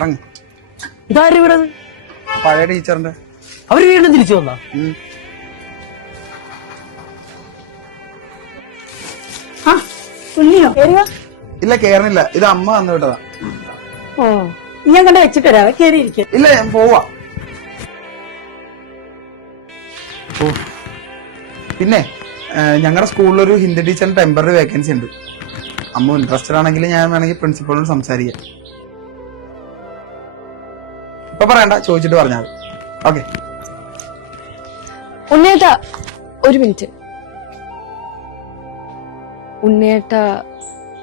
ഇറങ്ങി. ഇതാരും വീടത്? പഴയ ടീച്ചറിന്റെ. അവര് വീണ്ടും തിരിച്ചു വന്നാ? ഇല്ല കേറണില്ല, ഇത് അമ്മ വന്നു വിട്ടതാ. ഓ ഞാൻ കണ്ട വെച്ചിട്ട് വരാവേ, കേറിയിരിക്കും. ഇല്ല ഞാൻ പോവാ. പിന്നെ ഞങ്ങളുടെ സ്കൂളിലൊരു ഹിന്ദി ടീച്ചറിന് ടെമ്പററി വേക്കൻസി ഉണ്ട്. അമ്മ ഇൻട്രസ്റ്റഡ് ആണെങ്കിൽ ഞാൻ വേണമെങ്കിൽ പ്രിൻസിപ്പളിനോട് സംസാരിക്കാം. ഇപ്പൊ പറയണ്ട, ചോദിച്ചിട്ട് പറഞ്ഞാൽ മതി. ഓക്കെ. ഉണ്ണേട്ട ഒരു മിനിറ്റ്. ഉണ്ണേട്ട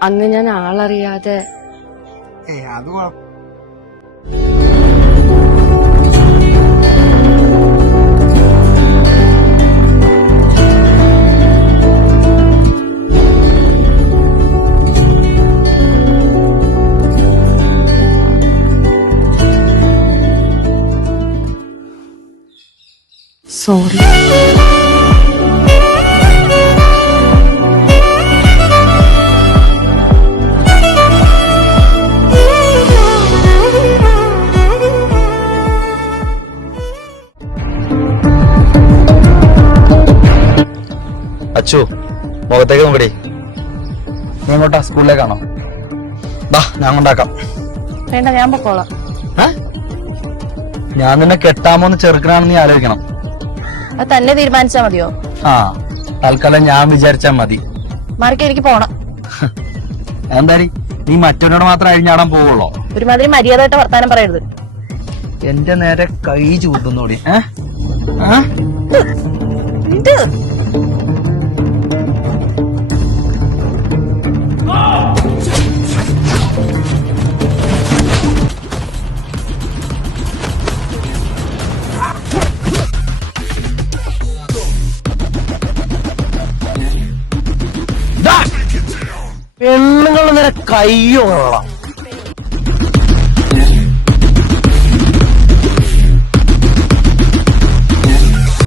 അന്ന് ഞാൻ ആളറിയാതെ അത് സോറി. അച്ചു മുഖത്തേക്ക് നോക്കടി. നീ എങ്ങോട്ടാ? സ്കൂളിലേക്കാണോ? ഞാൻ കൊണ്ടാക്കാം. വേണ്ട, ഞാൻ പൊക്കോളാം. ഞാൻ നിന്നെ കെട്ടാമോന്ന് ചെറുക്കനാണെന്ന് നീ ആലോചിക്കണം. അത് തന്നെ തീരുമാനിച്ചാ മതിയോ? തൽക്കാലം ഞാൻ വിചാരിച്ചാ മതി. മാറിക്ക്, എനിക്ക് പോണം. എന്തായാലും നീ മറ്റവനോട് മാത്രം അഴിഞ്ഞാടാൻ പോവുള്ളോ? ഒരുമാതിരി മര്യാദയായിട്ട് വർത്താനം പറയരുത്. എന്റെ നേരെ കൈ ചൂട്ടുന്നോടി. പെണ്ണുങ്ങൾ നേരെ കയ്യോ കൊള്ളാം.